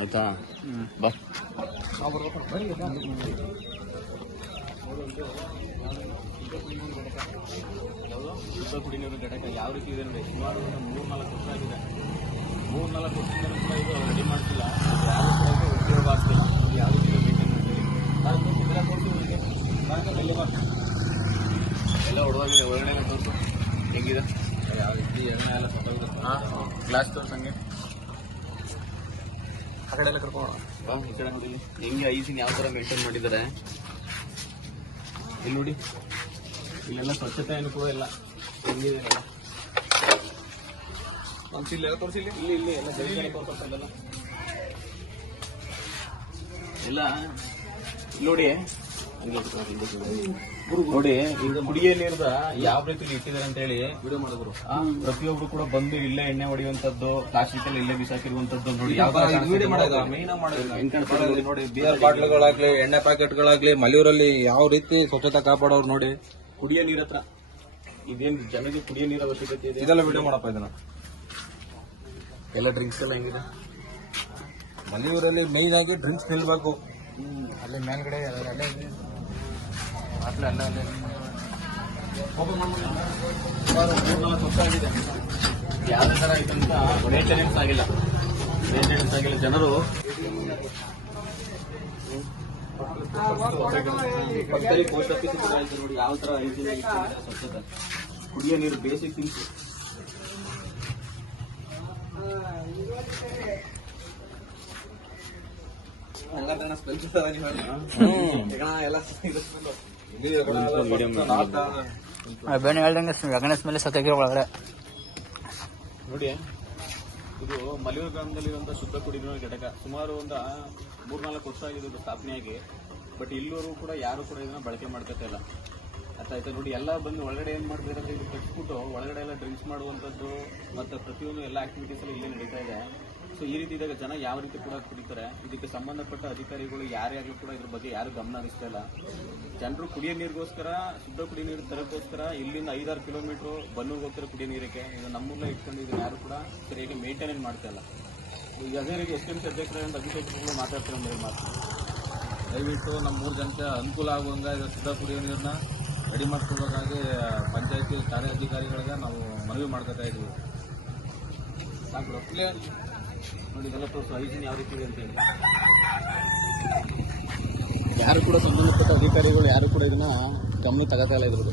ಆಯ್ತಾ ಬಾ. ಶುದ್ಧ ಕುಡಿ ನೀರು ಘಟಕ ಯಾವ ರೀತಿ ಇದೆ ನೋಡಿ ಸುಮಾರು ಒಂದು ಮೂರು ನಾಲ್ಕು ವರ್ಷ ಆಗಿದೆ. ಮೂರು ನಾಲ್ಕು ವರ್ಷದಿಂದ ಕೂಡ ಇದು ರೆಡಿ ಮಾಡ್ತಿಲ್ಲ. ಯಾವ ಕೂಡ ಉಪಯೋಗ ಆಗ್ತಿಲ್ಲ. ಯಾವ ರೀತಿ ನಾನು ತೋರಿಸು ನಿಮಗೆ ಬಾಂಕ ಬೆಲೆ ಬಾ ಎಲ್ಲ ಹೊಡೆದಾಗಿದೆ ಒಳಗಡೆ ತೋರಿಸು ಹೆಂಗಿದೆ? ಯಾವ ರೀತಿ ಎಣ್ಣೆ ಎಲ್ಲ ಸತ್ತೋಗಿದೆ. ಹಾಂ ಗ್ಲಾಸ್ ತೋರ್ಸಂಗೆ. ಆ ಕಡೆ ಎಲ್ಲ ಕರ್ಕೊಂಡು ಬಾ ಈ ಕಡೆ ನೋಡಿ. ಹೆಂಗೆ ಐಸಿನ ಯಾವ ಥರ ಮೇಂಟೈನ್ ಮಾಡಿದ್ದಾರೆ? ಇಲ್ಲಿ ನೋಡಿ. ಇಲ್ಲೆಲ್ಲ ಸ್ವಚ್ಛತೆಯನ್ನು ಕೂಡ ಇಲ್ಲ ಹೆಂಗಿದೆ ಒಂದು ಇಲ್ಲಿ ಎಲ್ಲ ತೋರಿಸಿ ಇಲ್ಲಿ. ಇಲ್ಲಿ ಇಲ್ಲಿ ಎಲ್ಲ ಜೈಲಿಗೆ ತೋರಿಸಲ್ಲ ಎಲ್ಲ ಇಲ್ಲಿ ನೋಡಿ. ನೋಡಿ ಈಗ ಕುಡಿಯೋ ನೀರ್ದ ಯಾವ ರೀತಿ ಇಟ್ಟಿದ್ದಾರೆ ಅಂತ ಹೇಳಿ ಪ್ರತಿಯೊಬ್ರು ಕೂಡ ಬಂದು ಇಲ್ಲೇ ಎಣ್ಣೆ ಹೊಡೆಯುವಂತದ್ದು ಪ್ಲಾಸ್ಟಿಕ್ ಅಲ್ಲಿ ಇಲ್ಲೇ ಬಿಸಾಕಿರುವಂತದ್ದು ನೋಡಿ ಯಾವ ಬಾಟ್ಲ್ ಗಳಾಗ್ಲಿ ಎಣ್ಣೆ ಪ್ಯಾಕೆಟ್ ನೋಡಿ. ನೋಡಿ ಬಿಯರ್ ಬಾಟ್ಲ್ಗಳಾಗ್ಲಿ ಎಣ್ಣೆ ಪ್ಯಾಕೆಟ್ಗಳಾಗ್ಲಿ ಮಲೆಯೂರಲ್ಲಿ ಯಾವ ರೀತಿ ಸ್ವಚ್ಛತೆ ಕಾಪಾಡೋರು ನೋಡಿ. ಕುಡಿಯೋ ನೀರ್ ಹತ್ರ. ಇದೇನ್ ಜನರಿಗೆ ಕುಡಿಯೋ ನೀರ್ ಅವಶ್ಯಕತೆ ಇದೆ? ಇದೆಲ್ಲ ವಿಡಿಯೋ ಮಾಡಪ್ಪ ಇದನ್ನ. ಎಲ್ಲ ಡ್ರಿಂಕ್ಸ್ ಎಲ್ಲ ಹೆಂಗಿದೆ? ಮಲೆಯೂರಲ್ಲಿ ಮೇಯ್ನ್ ಆಗಿ ಡ್ರಿಂಕ್ಸ್ ನಿಲ್ಬೇಕು ಅಲ್ಲಿ ಮೇಲ್ಗಡೆ, ಅಲ್ಲೇ ಅಲ್ಲೇ ಅಲ್ಲೇ ಅಲ್ಲೇ ಥರ ಮೇಂಟೆನೆನ್ಸ್ ಆಗಿಲ್ಲ. ಮೇಂಟೆನೆನ್ಸ್ ಆಗಿಲ್ಲ. ಜನರು ಪಕ್ಕದಲ್ಲಿ ಪೋಸ್ಟ್ ಆಫೀಸ್ ನೋಡಿ ಯಾವ ಸ್ವಚ್ಛತೆ. ಕುಡಿಯೋ ನೀರು ಬೇಸಿಕ್ ಥಿಂಗ್ಸ್ ಬೇನೆ ಹೇಳ್ದಂಗೆ ಗಣೇಶ್ ಮೇಲೆ ಸತ್ತಾಗಿರೋ ಒಳಗಡೆ. ನೋಡಿ ಇದು ಮಲೆಯೂರು ಗ್ರಾಮದಲ್ಲಿರುವಂಥ ಶುದ್ಧ ಕುಡಿಯುವ ಘಟಕ. ಸುಮಾರು ಒಂದು ಮೂರ್ನಾಲ್ಕು ವರ್ಷ ಆಗಿದೆ ಇದು ಸ್ಥಾಪನೆಯಾಗಿ. ಬಟ್ ಇಲ್ಲಿವರೆಗೂ ಕೂಡ ಯಾರು ಕೂಡ ಇದನ್ನ ಬಳಕೆ ಮಾಡ್ಕೊತಾ ಇಲ್ಲ. ಅರ್ಥ ಆಯ್ತಾ? ನೋಡಿ ಎಲ್ಲ ಬಂದು ಒಳಗಡೆ ಏನು ಮಾಡ್ತಿದ್ದಾರೆ ಇದು ಕಟ್ಬಿಟ್ಟು ಒಳಗಡೆ ಎಲ್ಲ ಡ್ರಿಂಕ್ಸ್ ಮಾಡುವಂಥದ್ದು ಮತ್ತು ಪ್ರತಿಯೊಂದು ಎಲ್ಲ ಆಕ್ಟಿವಿಟೀಸ್ ಎಲ್ಲ ಇಲ್ಲೇ ನಡೀತಾ ಇದೆ. ಸೊ ಈ ರೀತಿ ಇದ್ದಾಗ ಜನ ಯಾವ ರೀತಿ ಕೂಡ ಕುಡಿತಾರೆ, ಇದಕ್ಕೆ ಸಂಬಂಧಪಟ್ಟ ಅಧಿಕಾರಿಗಳು ಯಾರ್ಯಾರು ಕೂಡ ಇದ್ರ ಬಗ್ಗೆ ಯಾರು ಗಮನ ಹರಿಸ್ತಾ ಇಲ್ಲ. ಜನರು ಕುಡಿಯೋ ನೀರಿಗೋಸ್ಕರ, ಶುದ್ಧ ಕುಡಿಯೋ ನೀರು ತರಕ್ಕೋಸ್ಕರ ಇಲ್ಲಿಂದ ಐದಾರು ಕಿಲೋಮೀಟರ್ ಬನ್ನೂರ್ಗೆ ಹೋಗ್ತಾರೆ ಕುಡಿಯೋ ನೀರಕ್ಕೆ ಇದು ನಮ್ಮೂರ್ನ ಇಟ್ಕೊಂಡು ಇದನ್ನ ಯಾರು ಕೂಡ ಸರಿಯಾಗಿ ಮೇಂಟೈನ್ ಮಾಡ್ತಾ ಇಲ್ಲ. ಈಗ ಅದೇ ರೀತಿ ಎಸ್ ಎಂ ಸಿ ಅಧ್ಯಕ್ಷರಿಂದ ಅಧಿಕಾರಿಗಳು ಮಾತಾಡ್ತಾರೆ ಅಂದ್ರೆ ಮಾತು. ದಯವಿಟ್ಟು ನಮ್ಮ ಮೂರು ಜನಕ್ಕೆ ಅನುಕೂಲ ಆಗುವಂಗ ಇದು ಶುದ್ಧ ಕುಡಿಯೋ ನೀರನ್ನ ರೆಡಿ ಮಾಡ್ಕೊಳ್ಬೇಕಾಗಿ ಪಂಚಾಯತಿ ಕಾರ್ಯಾಧಿಕಾರಿಗಳಿಗೆ ನಾವು ಮನವಿ ಮಾಡ್ಕೊತಾ ಇದ್ದೀವಿ. ಸಾಕು. ನೋಡಿ, ಇದೆಲ್ಲ ತೋರಿಸು ಯಾವ ರೀತಿ ಅಂತ ಹೇಳಿ. ಯಾರು ಕೂಡ ಸಂಬಂಧಪಟ್ಟ ಅಧಿಕಾರಿಗಳು ಯಾರು ಕೂಡ ಇದನ್ನ ಗಮನ ತಗೋತಾ ಇಲ್ಲ ಇದ್ರದ್ದು